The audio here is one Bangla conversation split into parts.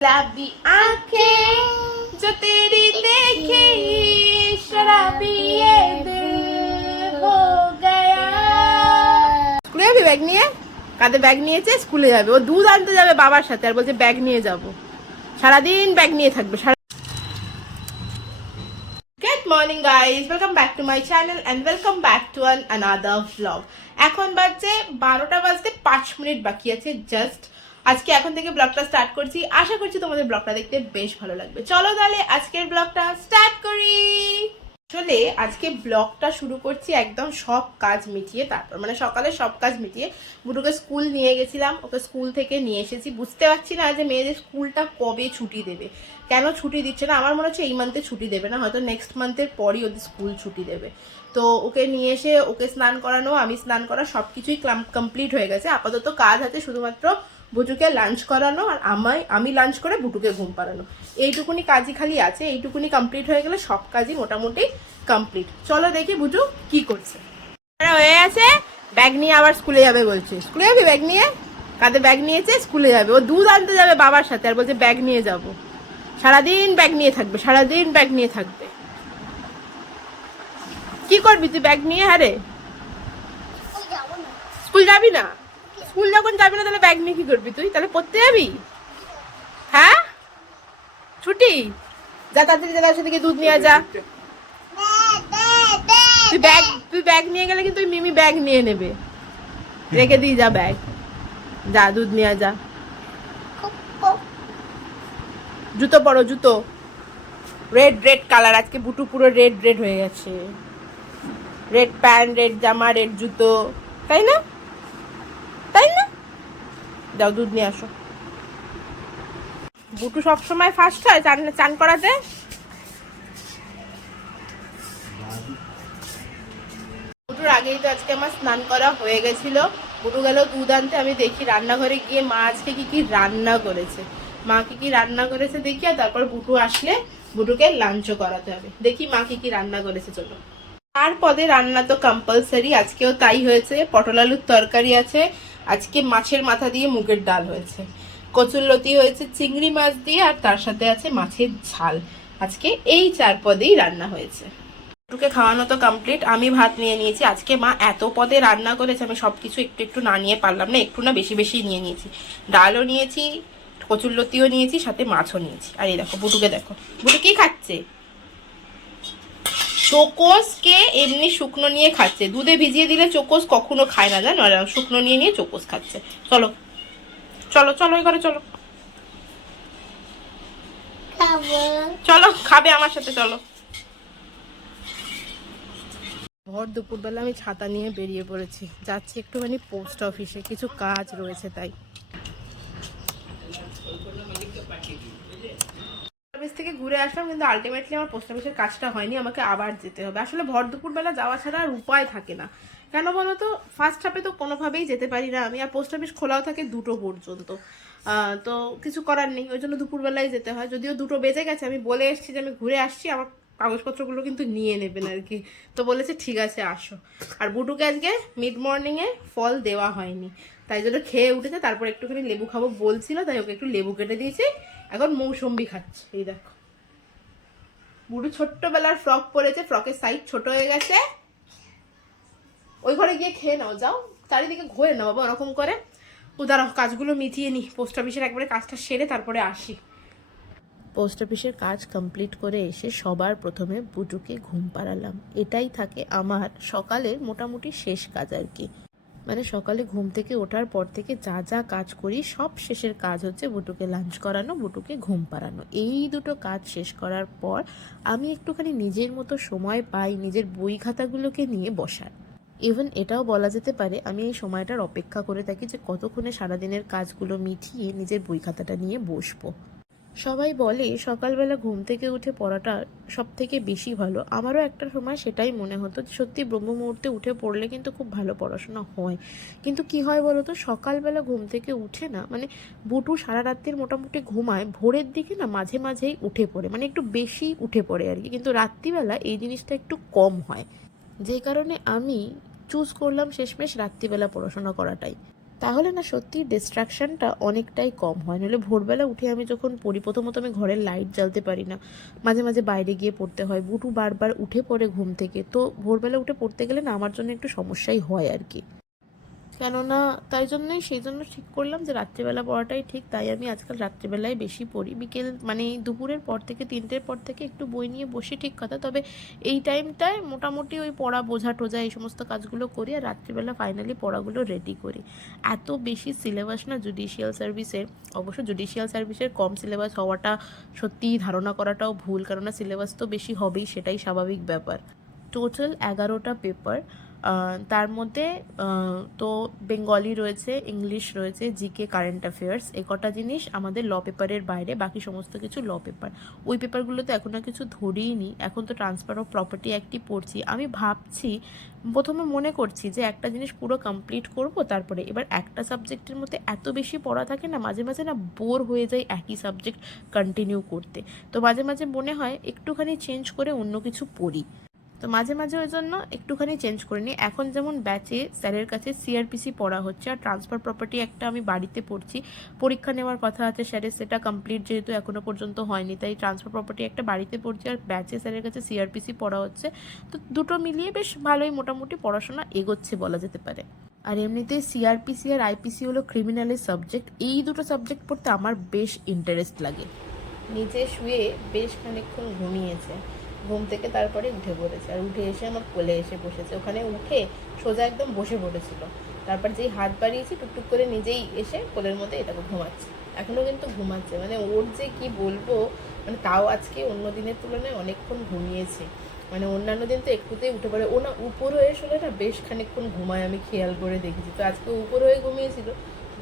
गुलाबी आंखें जो तेरी देखे शराबी ये दिल हो गया। স্কুলে যাবি ব্যাগ নিয়ে? কাঁধে ব্যাগ নিয়েছে, স্কুলে যাবে। ও দুধ আনতে যাবে বাবার সাথে, আর বলছে ব্যাগ নিয়ে যাব। সারাদিন ব্যাগ নিয়ে থাকবে। Good morning guys, welcome back to my channel and welcome back to another vlog. এখন বাজে 12টা বাজতে 5 মিনিট বাকি আছে জাস্ট। আজকে এখন থেকে ব্লগটা স্টার্ট করছি। আশা করছি তোমাদের ব্লগটা দেখতে বেশ ভালো লাগবে। চলো তাহলে আজকের ব্লগটা স্টার্ট করি। আসলে আজকে ব্লগটা শুরু করছি একদম সব কাজ মিটিয়ে, তারপর মানে সকালে সব কাজ মিটিয়ে বুটুকে স্কুল নিয়ে গেছিলাম। ওকে স্কুল থেকে নিয়ে এসেছি। বুঝতে পারছি না যে মেয়েদের স্কুলটা কবে ছুটি দেবে, কেন ছুটি দিচ্ছে না। আমার মনে হচ্ছে এই মান্থে ছুটি দেবে না, হয়তো নেক্সট মান্থের পরই ওদের স্কুল ছুটি দেবে। তো ওকে নিয়ে এসে ওকে স্নান করানো, আমি স্নান করা সব কিছুই কমপ্লিট হয়ে গেছে। আপাতত কাজ আছে শুধুমাত্র বুটুকে লাঞ্চ করানো, আর আমি লাঞ্চ করে বুটুকে ঘুম পাড়ানো। এইটুকুনি কাজই খালি আছে। এইটুকুনি কমপ্লিট হয়ে গেলে সব কাজই মোটামুটি কমপ্লিট। চলো দেখি বুটু কি করছে। হয়ে আছে, ব্যাগ নিয়ে আবার স্কুলে যাবে বলছে। স্কুলে যাবি ব্যাগ নিয়ে? কাঁধে ব্যাগ নিয়েছে, স্কুলে যাবে। ও দুধ আনতে যাবে বাবার সাথে, আর বলছে ব্যাগ নিয়ে যাব। সারাদিন ব্যাগ নিয়ে থাকবে, সারাদিন ব্যাগ নিয়ে থাকবে। কি করবি তুই ব্যাগ নিয়ে? হারে স্কুল যাবি না? স্কুল যখন যাবি না তাহলে ব্যাগ নিয়ে কি করবি তুই? তাহলে পড়তে যাবি? হ্যাঁ ছুটি, যা তাড়াতাড়ি যা, তার সাথে দুধ নিয়ে যা। তুই ব্যাগ নিয়ে গেলে কিন্তু মিমি ব্যাগ নিয়ে নেবে। রেখে দিই যা ব্যাগ, যা দুধ নিয়ে যা। জুতো পরো, জুতো রেড রেড কালার। আজকে বুটু পুরো রেড রেড হয়ে গেছে। রেড প্যান্ট, রেড জামা, রেড জুতো, তাই না? তাই না? যাও দুধ নিয়ে আসো। বুটু সবসময় ফার্স্ট হয় চান করাতে। বুটুর আগেই তো আজকে আমার স্নান করা হয়ে গেছিল। বুটু গেল দুধ আনতে। আমি দেখি রান্নাঘরে গিয়ে মা আজকে কি রান্না করেছে। মা কি রান্না করেছে দেখি, আর তারপর বুটু আসলে বুটুকে লাঞ্চও করাতে হবে। দেখি মা কি রান্না করেছে। চলো। আর পদে রান্না তো কম্পালসারি, আজকেও তাই হয়েছে। পটল আলুর তরকারি আছে, আজকে মাছের মাথা দিয়ে মুগের ডাল হয়েছে, কচুরলতি হয়েছে চিংড়ি মাছ দিয়ে, আর তার সাথে আছে মাছের ঝাল। আজকে এই 4 পদেই রান্না হয়েছে। বুটুকে খাওয়ানো তো কমপ্লিট। আমি ভাত নিয়ে নিয়েছি। আজকে মা এত পদে রান্না করেছে, আমি সবকিছু একটু একটু না নিয়ে পারলাম না, একটু না বেশি বেশি নিয়ে নিয়েছি। ডালও নিয়েছি, কচুরলতিও নিয়েছি, সাথে মাছও নিয়েছি। আর এই দেখো বুটুকে, দেখো বুটু কি খাচ্ছে। চোকোসকে এমনি শুকনো নিয়ে খাচ্ছে। দুধে ভিজিয়ে দিলে চোকোস কখনো খায় না, জানো? শুকনো নিয়ে নিয়ে চোকোস খাচ্ছে। চলো চলো চলো, এই ঘরে চলো। চলো খাবে আমার সাথে, চলো। ভর দুপুরবেলা আমি ছাতা নিয়ে বেরিয়ে পড়েছি। যাচ্ছি একটুখানি পোস্ট অফিসে, কিছু কাজ রয়েছে তাই। অফিস থেকে ঘুরে আসলাম, কিন্তু আলটিমেটলি আমার পোস্ট অফিসের কাজটা হয়নি। আমাকে আবার যেতে হবে। আসলে ভর দুপুরবেলা যাওয়া ছাড়া আর উপায় থাকে না। কেন বলো তো, ফার্স্ট হাফে তো কোনোভাবেই যেতে পারি না আমি। আর পোস্ট অফিস খোলাও থাকে 2টো পর্যন্ত। তো কিছু করার নেই, ওই জন্য দুপুরবেলায় যেতে হয়। যদিও 2টো বেজে গেছে, আমি বলে এসেছি যে আমি ঘুরে আসছি, আমার কাগজপত্রগুলো কিন্তু নিয়ে নেবেন আর কি। তো বলেছে ঠিক আছে আসো। আর বুটুকে আজকে মিড মর্নিংয়ে ফল দেওয়া হয়নি, তাই জন্য খেয়ে উঠেছে। তারপর একটুখানি লেবু খাবো বলছিল, তাই ওকে একটু লেবু কেটে দিয়েছি। এখন মৌসম্বি খাচ্ছে। এই দেখো বুটু ছোট্টবেলার ফ্রক পরেছে, ফ্রকের সাইজ ছোট হয়ে গেছে। ওই ঘরে গিয়ে খেয়ে নাও, যাও চারিদিকে ঘুরে নাও বাবা ওরকম করে। দাঁড়াও কাজগুলো মিটিয়ে নি, পোস্ট অফিসের একবারে কাজটা সেরে তারপরে আসি। পোস্ট অফিসের কাজ কমপ্লিট করে এসে সবার প্রথমে বুটুকে ঘুম পাড়ালাম। এটাই থাকে আমার সকালের মোটামুটি শেষ কাজ আর কি। মানে সকালে ঘুম থেকে ওঠার পর থেকে যা যা কাজ করি সব শেষের কাজ হচ্ছে বুটুকে লাঞ্চ করানো, বুটুকে ঘুম পাড়ানো। এই দুটো কাজ শেষ করার পর আমি একটুখানি নিজের মতো সময় পাই নিজের বই খাতাগুলোকে নিয়ে বসার। ইভেন এটাও বলা যেতে পারে আমি এই সময়টার অপেক্ষা করে থাকি যে কতক্ষণে সারাদিনের কাজগুলো মিটিয়ে নিজের বই খাতাটা নিয়ে বসবো। সবাই বলে সকালবেলা ঘুম থেকে উঠে পড়াটা সব থেকে বেশি ভালো। আমারও একটা সময় সেটাই মনে হতো, সত্যি ব্রহ্ম মুহূর্তে উঠে পড়লে কিন্তু খুব ভালো পড়াশোনা হয়। কিন্তু কি হয় বলো তো, সকালবেলা ঘুম থেকে উঠে না, মানে বুটু সারা রাত্রির মোটামুটি ঘুমায়, ভোরের দিকে না মাঝে মাঝেই উঠে পড়ে, মানে একটু বেশি উঠে পড়ে আর কি। কিন্তু রাত্রিবেলা এই জিনিসটা একটু কম হয়, যে কারণে আমি চুজ করলাম শেষমেশ রাত্রিবেলা পড়াশোনা করাটাই। তাহলে না সত্যি ডিস্ট্রাকশনটা অনেকটাই কম হয়। নাহলে ভোরবেলা উঠে আমি যখন পড়ি, প্রথমত আমি ঘরের লাইট জ্বালতে পারি না, মাঝে মাঝে বাইরে গিয়ে পড়তে হয়, বুটু বারবার উঠে পড়ে ঘুম থেকে, তো ভোরবেলা উঠে পড়তে গেলে না আমার জন্য একটু সমস্যাই হয় আর কি। কেননা তাই জন্যই সেই জন্য ঠিক করলাম যে রাত্রিবেলা পড়াটাই ঠিক। তাই আমি আজকাল রাত্রিবেলায় বেশি পড়ি, বিকেল মানে দুপুরের পর থেকে 3টের পর থেকে একটু বই নিয়ে বসি ঠিক কথা, তবে এই টাইমটায় মোটামুটি ওই পড়া বোঝা টোঝা এই সমস্ত কাজগুলো করি আর রাত্রিবেলা ফাইনালি পড়াগুলো রেডি করি। এত বেশি সিলেবাস না জুডিশিয়াল সার্ভিসের, অবশ্য জুডিশিয়াল সার্ভিসের কম সিলেবাস হওয়াটা সত্যিই ধারণা করাটাও ভুল, কেননা সিলেবাস তো বেশি হবেই, সেটাই স্বাভাবিক ব্যাপার। টোটাল 11টা পেপার, তার মধ্যে তো বেঙ্গলি রয়েছে, ইংলিশ রয়েছে, জিকে, কারেন্ট অ্যাফেয়ার্স, এ কটা জিনিস আমাদের ল পেপারের বাইরে, বাকি সমস্ত কিছু ল পেপার। ওই পেপারগুলো তো এখনও কিছু ধরিই নি, এখন তো ট্রান্সফার অফ প্রপার্টি অ্যাক্টই পড়ছি। আমি ভাবছি, প্রথমে মনে করছি যে একটা জিনিস পুরো কমপ্লিট করব, তারপরে এবার একটা সাবজেক্টের মধ্যে এত বেশি পড়া থাকে না, মাঝে মাঝে না বোর হয়ে যায় একই সাবজেক্ট কন্টিনিউ করতে, তো মাঝে মাঝে মনে হয় একটুখানি চেঞ্জ করে অন্য কিছু পড়ি, তো মাঝে মাঝে ওই জন্য একটুখানি চেঞ্জ করে নিই। এখন যেমন ব্যাচে স্যারের কাছে সিআরপিসি পড়া হচ্ছে, আর ট্রান্সফার প্রপার্টি একটা আমি বাড়িতে পড়ছি, পরীক্ষা নেওয়ার কথা আছে স্যারের, সেটা কমপ্লিট যেহেতু এখনও পর্যন্ত হয়নি, তাই ট্রান্সফার প্রপার্টি একটা বাড়িতে পড়ছি আর ব্যাচে স্যারের কাছে সিআরপিসি পড়া হচ্ছে, তো দুটো মিলিয়ে বেশ ভালোই মোটামুটি পড়াশোনা এগোচ্ছে বলা যেতে পারে। আর এমনিতে সিআরপিসি আর আইপিসি হলো ক্রিমিনালের সাবজেক্ট, এই দুটো সাবজেক্ট পড়তে আমার বেশ ইন্টারেস্ট লাগে। নিচে শুয়ে বেশ খানিকক্ষণ ঘুমিয়েছে, ঘুম থেকে তারপরে উঠে পড়েছে, আর উঠে এসে আমার কোলে এসে বসেছে, ওখানে উঠে সোজা একদম বসে পড়েছিল, তারপর যেই হাত বাড়িয়েছি টুকটুক করে নিজেই এসে কোলের মধ্যে এটাকে ঘুমাচ্ছে, এখনও কিন্তু ঘুমাচ্ছে, মানে ওর যে কি বলবো, মানে তাও আজকে অন্য দিনের তুলনায় অনেকক্ষণ ঘুমিয়েছে, মানে অন্যান্য দিন তো একটুতেই উঠে পড়ে, ও না উপর হয়ে শুলে না বেশ খানিকক্ষণ ঘুমায়, আমি খেয়াল করে দেখেছি, তো আজকে উপর হয়ে ঘুমিয়েছিল,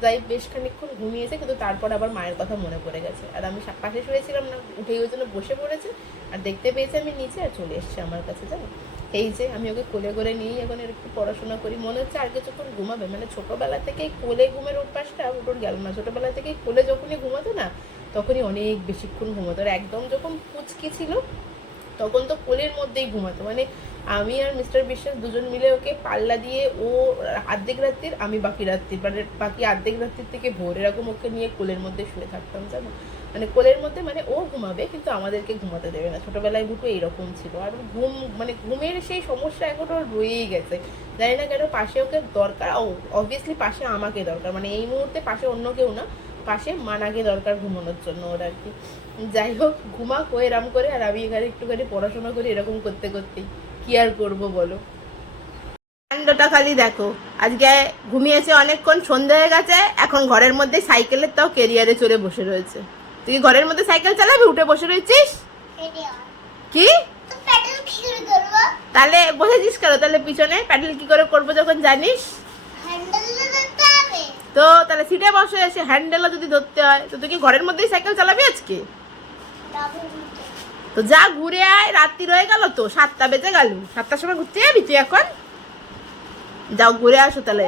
তাই বেশ খানিকক্ষণ ঘুমিয়েছে, কিন্তু তারপর আবার মায়ের কথা মনে পড়ে গেছে, আর আমি পাশে শুয়েছিলাম না, উঠেই ওই জন্য বসে পড়েছে, আর দেখতে পেয়েছে আমি নিচে, আর চলে এসছে আমার কাছে, জানো। এই যে আমি ওকে কোলে করে নিয়েই এখন একটু পড়াশোনা করি, মনে হচ্ছে আর কিছুক্ষণ ঘুমাবে, মানে ছোটোবেলা থেকেই কোলে ঘুমের অভ্যাসটা ওর গেল না, ছোটোবেলা থেকেই কোলে যখনই ঘুমাতো না তখনই অনেক বেশিক্ষণ ঘুমাতো, আর একদম যখন পুচকি ছিল তখন তো কোলের মধ্যেই ঘুমাতো, মানে আমি আর মিস্টার বিশ্বাস দুজন মিলে ওকে পাল্লা দিয়ে, ও অর্ধেক রাত্রির আমি বাকি রাত্রির, মানে বাকি অর্ধেক রাত্রির থেকে ভোর, এরকম ওকে নিয়ে কোলের মধ্যে শুয়ে থাকতাম, জানো, মানে কোলের মধ্যে, মানে ও ঘুমাবে কিন্তু আমাদেরকে ঘুমাতে দেবে না, ছোটোবেলায় দুটো এইরকম ছিল, আর ঘুম মানে ঘুমের সেই সমস্যা এখন ওর রয়েই গেছে, জানি না কেন, পাশে ওকে দরকার, অবভিয়াসলি পাশে আমাকে দরকার, মানে এই মুহূর্তে পাশে অন্য কেউ না, পাশে মানাকে দরকার ঘুমানোর জন্য ওর আর কি। যাই হোক, ঘুমাক ও এরম করে, আর আমি এখানে একটুখানি পড়াশোনা করি, এরকম করতে করতেই কি আর করবো বলো। কাণ্ডটা খালি দেখো, আজকে ঘুমিয়েছে অনেকক্ষণ, সন্ধ্যা হয়ে গেছে, এখন ঘরের মধ্যে সাইকেলের তাও কেরিয়ারে চড়ে বসে রয়েছে। তুই কি ঘরের মধ্যে সাইকেল চালাবি, উঠে বসে রয়েছিস কি? তাহলে বসেছিস কেন, তাহলে পিছনে প্যাডেল কি করে করবো যখন জানিস? তো তাহলে সিটে বসে এসে হ্যান্ডেলও যদি ধরতে হয়, তো তুই কি ঘরের মধ্যেই সাইকেল চালাবি আজকে? তো যা ঘুরে আয়, রাত্রি রয়ে গেল তো, 7টা বেজে গেল, 7টার সময় ঘুরতে যাবি তুই এখন? যাও ঘুরে আসো তাহলে।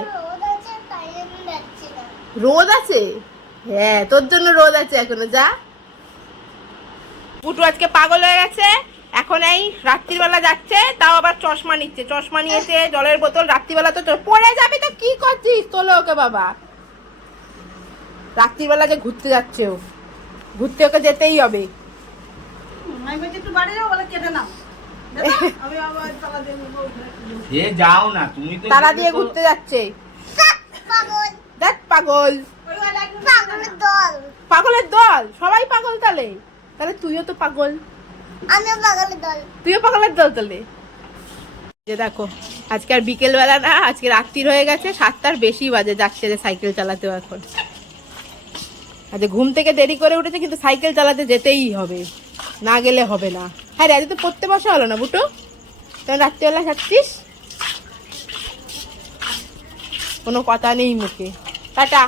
রোদ আছে? হ্যাঁ, তোর জন্য রোদ আছে এখনো, যা। পুটু আজকে পাগল হয়ে গেছে, এখন এই রাত্রিবেলা যাচ্ছে, তাও আবার চশমা নিচ্ছে, চশমা নিয়েছে, জলের বোতল, রাত্রিবেলা তো পড়ে যাবি, তো কি করছিস, তোলো ওকে বাবা, রাত্রিবেলা যে ঘুরতে যাচ্ছে, ও ঘুরতে ওকে যেতেই হবে। যাও না তুমি, তো তারা দিয়ে ঘুরতে যাচ্ছে, দেখ পাগল, পাগলের দল, সবাই পাগল, তাহলে তাহলে তুইও তো পাগল, আমিও পাগলের দল, তুইও পাগলের দল তাহলে। যে দেখো, আজকে আর বিকেল বেলা না, আজকে রাত্রির হয়ে গেছে, 7টার বেশি বাজে, যাচ্ছে যে সাইকেল চালাতেও এখন, আচ্ছা ঘুম থেকে দেরি করে উঠেছে, কিন্তু সাইকেল চালাতে যেতেই হবে, না গেলে হবে না। হ্যাঁ রে, আজ তো পড়তে বসা হলো না বুটু, তখন রাত্রিবেলা থাকছিস, কোনো কথা নেই মুখে, টাটা।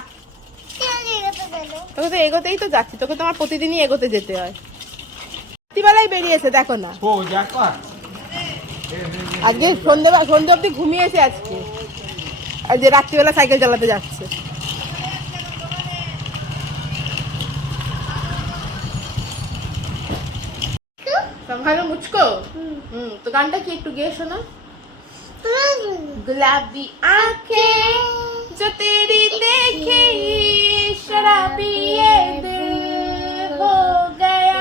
তোকে তো এগোতেই তো যাচ্ছি, তোকে তো আমার প্রতিদিনই এগোতে যেতে হয়, রাত্রিবেলায় বেরিয়েছে দেখো না, আজকে সন্ধ্যে অব্দি ঘুমিয়েছে আজকে, আর যে রাত্রিবেলা সাইকেল চালাতে যাচ্ছে। ভালো মুচকো, তো গানটা কি একটু গেয়ে শোনা। गुलाबी आंखें जो तेरी देखे शराबी ये दिल हो गया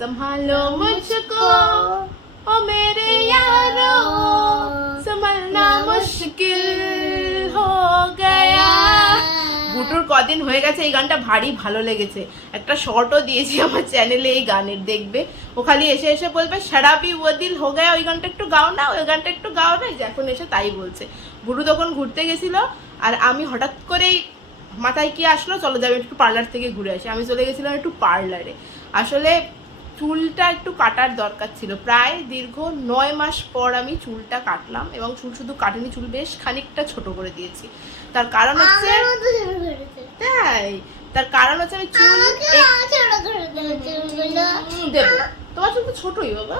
संभालो मुझको ओ मेरे यारो संभलना मुश्किल हो गया। বুটুর কদিন হয়ে গেছে এই গানটা ভারী ভালো লেগেছে, একটা শর্টও দিয়েছি আমার চ্যানেলে এই গানের, দেখবে। ও খালি এসে এসে বলবে শরাবি ও দিল হো গয়া, ওই গানটা একটু গাও না, ওই গানটা একটু গাও না, এখন এসে তাই বলছে। বুটু তখন ঘুরতে গেছিল আর আমি হঠাৎ করেই মাথায় কি আসলো, চলো যাবে একটু পার্লার থেকে ঘুরে আসি। আমি চলে গেছিলাম একটু পার্লারে। আসলে চুলটা একটু কাটার দরকার ছিল, প্রায় দীর্ঘ 9 মাস পর আমি চুলটা কাটলাম, এবং চুল শুধু কাটিনি, চুল বেশ খানিকটা ছোট করে দিয়েছি। তার কারণ হচ্ছে তাই, তার কারণ হচ্ছে আমি চুল দেবো, তোমার চুল তো ছোটই বাবা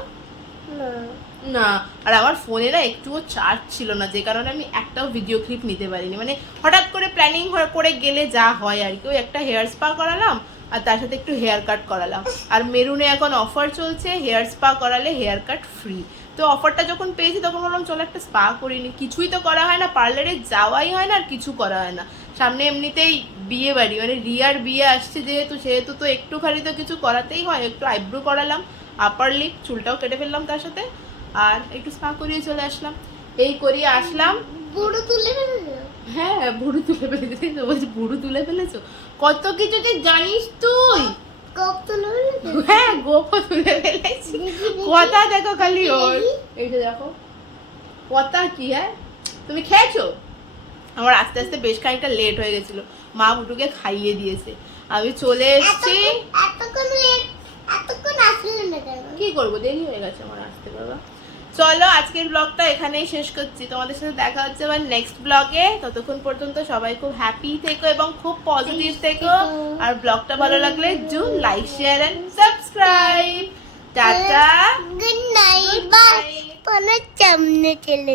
না। আর আমার ফোনে না একটুও চার্জ ছিল না, যে কারণে আমি একটাও ভিডিও ক্লিপ নিতে পারিনি। মানে হঠাৎ করে প্ল্যানিং করে গেলে যা হয় আর কি। ওই একটা হেয়ার স্পা করালাম আর তার সাথে একটু হেয়ার কাট করালাম। আর মেরুনে এখন অফার চলছে, হেয়ার স্পা করালে হেয়ার কাট ফ্রি। তো অফারটা যখন পেয়েছি তখন বললাম চলো একটা স্পা করিনি। কিছুই তো করা হয় না, পার্লারে যাওয়াই হয় না, আর কিছু করা হয় না। সামনে এমনিতেই বিয়ে বাড়ি, মানে রিয়ার বিয়ে আসছে সেহেতু তো একটুখানি তো কিছু করাতেই হয়। একটু আইব্রো করালাম, আপার লিপ, চুলটাও কেটে ফেললাম তার সাথে, আর একটু স্পা করিয়ে চলে আসলাম। এই করিয়ে আসলাম। বুড়ো তুলে ফেলেছো? হ্যাঁ বুড়ো তুলে ফেলেছো, বলছি বুড়ো তুলে ফেলেছো, কত কিছু যে জানিস তুই। কপ তুলে ফেলেছো? হ্যাঁ গোপও তুলে ফেলেছি। কথা দেখো খালি ওর, এইটা দেখো কথা কি। হ্যাঁ তুমি খেয়েছো? আমার আস্তে আস্তে বেশ খানিকটা লেট হয়ে গেছিল, মা বুটুকে খাইয়ে দিয়েছে, আমি চলে এসেছি। এতক্ষণ আসলে না কেন? কি করবো, দেরি হয়ে গেছে আমার আসতে বাবা। চলো আজকের ব্লগটা এখানেই শেষ করছি, তোমাদের সাথে দেখা হচ্ছে আবার নেক্সট ব্লগে। ততক্ষণ পর্যন্ত সবাই খুব হ্যাপি থেকো এবং খুব পজিটিভ থেকো। আর ব্লগটা ভালো লাগলে do like share and subscribe. টাটা, গুড নাইট, বাই। পনের সামনে চলে